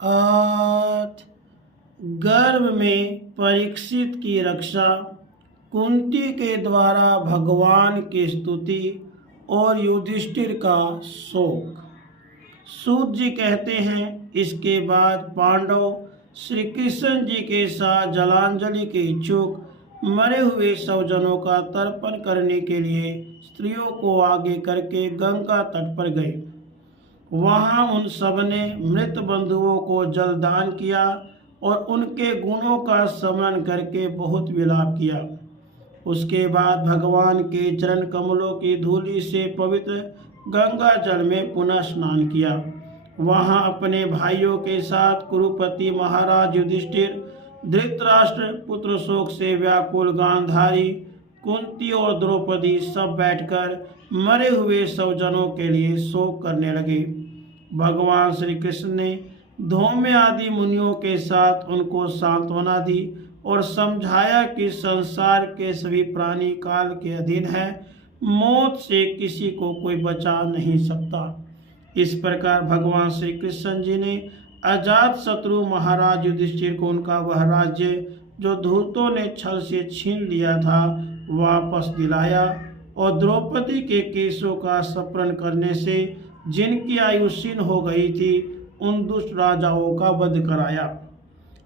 8 गर्भ में परीक्षित की रक्षा, कुंती के द्वारा भगवान की स्तुति और युधिष्ठिर का शोक। सूत जी कहते हैं, इसके बाद पांडव श्री कृष्ण जी के साथ जलांजलि के इच्छुक मरे हुए स्वजनों का तर्पण करने के लिए स्त्रियों को आगे करके गंगा तट पर गए। वहां उन सब ने मृत बंधुओं को जलदान किया और उनके गुणों का स्मरण करके बहुत विलाप किया। उसके बाद भगवान के चरण कमलों की धूलि से पवित्र गंगा जल में पुनः स्नान किया। वहां अपने भाइयों के साथ कुरुपति महाराज युधिष्ठिर, धृतराष्ट्र पुत्र शोक से व्याकुल गांधारी, कुंती और द्रौपदी सब बैठकर मरे हुए स्वजनों के लिए शोक करने लगे। भगवान श्री कृष्ण ने धौम्य आदि मुनियों के साथ उनको सांत्वना दी और समझाया कि संसार के सभी प्राणी काल के अधीन है, मौत से किसी को कोई बचा नहीं सकता। इस प्रकार भगवान श्री कृष्ण जी ने अजात शत्रु महाराज युधिष्ठिर को उनका वह राज्य जो धूर्तों ने छल से छीन लिया था वापस दिलाया और द्रौपदी के केशों का स्मरण करने से जिनकी आयु क्षीण हो गई थी उन दुष्ट राजाओं का वध कराया।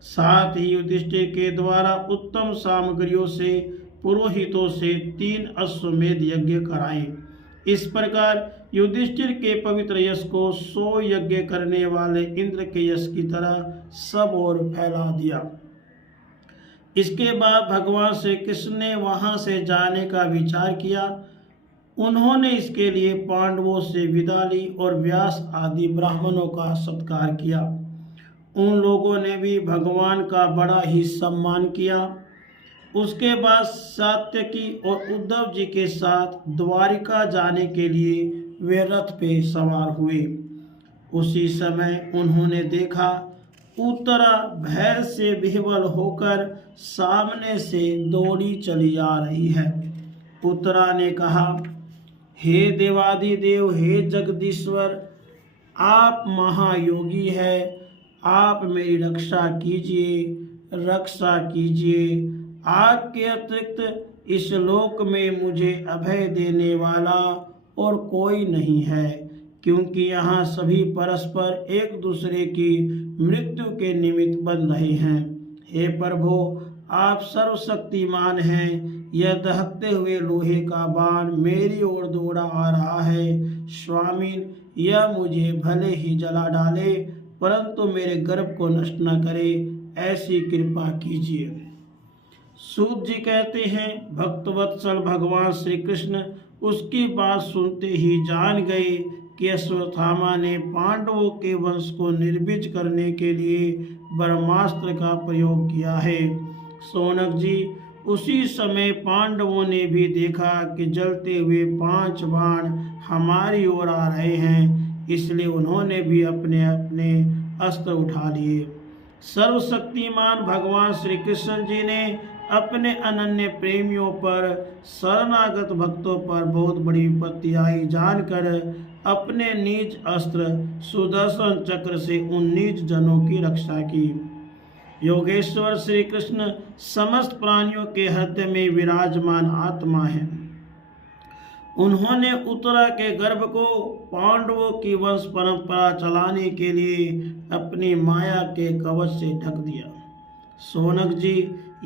साथ ही युधिष्ठिर के द्वारा उत्तम सामग्रियों से पुरोहितों से 3 अश्वमेध यज्ञ कराए। इस प्रकार युधिष्ठिर के पवित्र यश को 100 यज्ञ करने वाले इंद्र के यश की तरह सब ओर फैला दिया। इसके बाद भगवान श्री कृष्ण ने वहां से जाने का विचार किया। उन्होंने इसके लिए पांडवों से विदा ली और व्यास आदि ब्राह्मणों का सत्कार किया। उन लोगों ने भी भगवान का बड़ा ही सम्मान किया। उसके बाद सात्यकी और उद्धव जी के साथ द्वारिका जाने के लिए वे रथ पे सवार हुए। उसी समय उन्होंने देखा उत्तरा भय से विह्वल होकर सामने से दौड़ी चली आ रही है। उत्तरा ने कहा, हे देवादिदेव, हे जगदीश्वर, आप महायोगी है, आप मेरी रक्षा कीजिए, रक्षा कीजिए। आपके अतिरिक्त इस लोक में मुझे अभय देने वाला और कोई नहीं है, क्योंकि यहाँ सभी परस्पर एक दूसरे की मृत्यु के निमित्त बन रहे हैं। हे प्रभु, आप सर्वशक्तिमान हैं। यह दहकते हुए लोहे का बाण मेरी ओर दौड़ा आ रहा है। स्वामी, यह मुझे भले ही जला डाले, परंतु मेरे गर्भ को नष्ट न करे, ऐसी कृपा कीजिए। सूत जी कहते हैं, भक्तवत्सल भगवान श्री कृष्ण उसकी बात सुनते ही जान गए कि अश्वत्थामा ने पांडवों के वंश को निर्बीज करने के लिए ब्रह्मास्त्र का प्रयोग किया है। शौनक जी, उसी समय पांडवों ने भी देखा कि जलते हुए 5 बाण हमारी ओर आ रहे हैं, इसलिए उन्होंने भी अपने अपने अस्त्र उठा लिए। सर्वशक्तिमान भगवान श्री कृष्ण जी ने अपने अनन्य प्रेमियों पर, शरणागत भक्तों पर बहुत बड़ी विपत्ति आई जानकर अपने निज अस्त्र सुदर्शन चक्र से उन निज जनों की रक्षा की। योगेश्वर श्री कृष्ण समस्त प्राणियों के हृदय में विराजमान आत्मा है। उन्होंने उत्तरा के गर्भ को पांडवों की वंश परंपरा चलाने के लिए अपनी माया के कवच से ढक दिया। शौनक जी,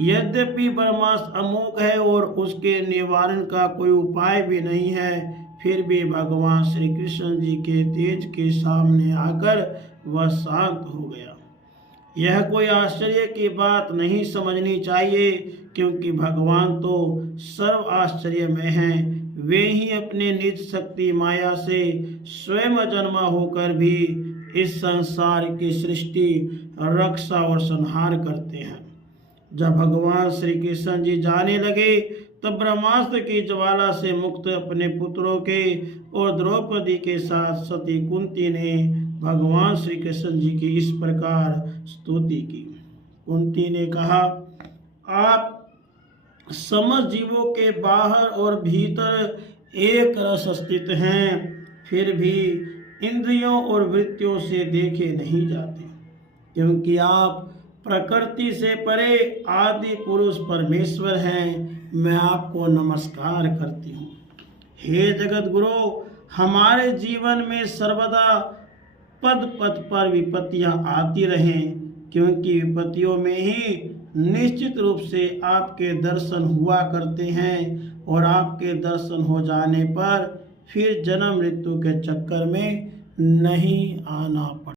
यद्यपि ब्रह्मास्त्र अमोघ है और उसके निवारण का कोई उपाय भी नहीं है, फिर भी भगवान श्री कृष्ण जी के तेज के सामने आकर वह शांत हो गया। यह कोई आश्चर्य की बात नहीं समझनी चाहिए, क्योंकि भगवान तो सर्व आश्चर्य में हैं। वे ही अपने निज शक्ति माया से स्वयं जन्मा होकर भी इस संसार की सृष्टि, रक्षा और संहार करते हैं। जब भगवान श्री कृष्ण जी जाने लगे तब ब्रह्मास्त्र की ज्वाला से मुक्त अपने पुत्रों के और द्रौपदी के साथ सती कुंती ने भगवान श्री कृष्ण जी की इस प्रकार स्तुति की। कुंती ने कहा, आप समस्त जीवों के बाहर और भीतर एक रस स्थित हैं, फिर भी इंद्रियों और वृत्तियों से देखे नहीं जाते। क्योंकि आप प्रकृति से परे आदि पुरुष परमेश्वर हैं। मैं आपको नमस्कार करती हूँ। हे जगत गुरु, हमारे जीवन में सर्वदा पद पद पर विपत्तियां आती रहें, क्योंकि विपत्तियों में ही निश्चित रूप से आपके दर्शन हुआ करते हैं और आपके दर्शन हो जाने पर फिर जन्म मृत्यु के चक्कर में नहीं आना पड़ता।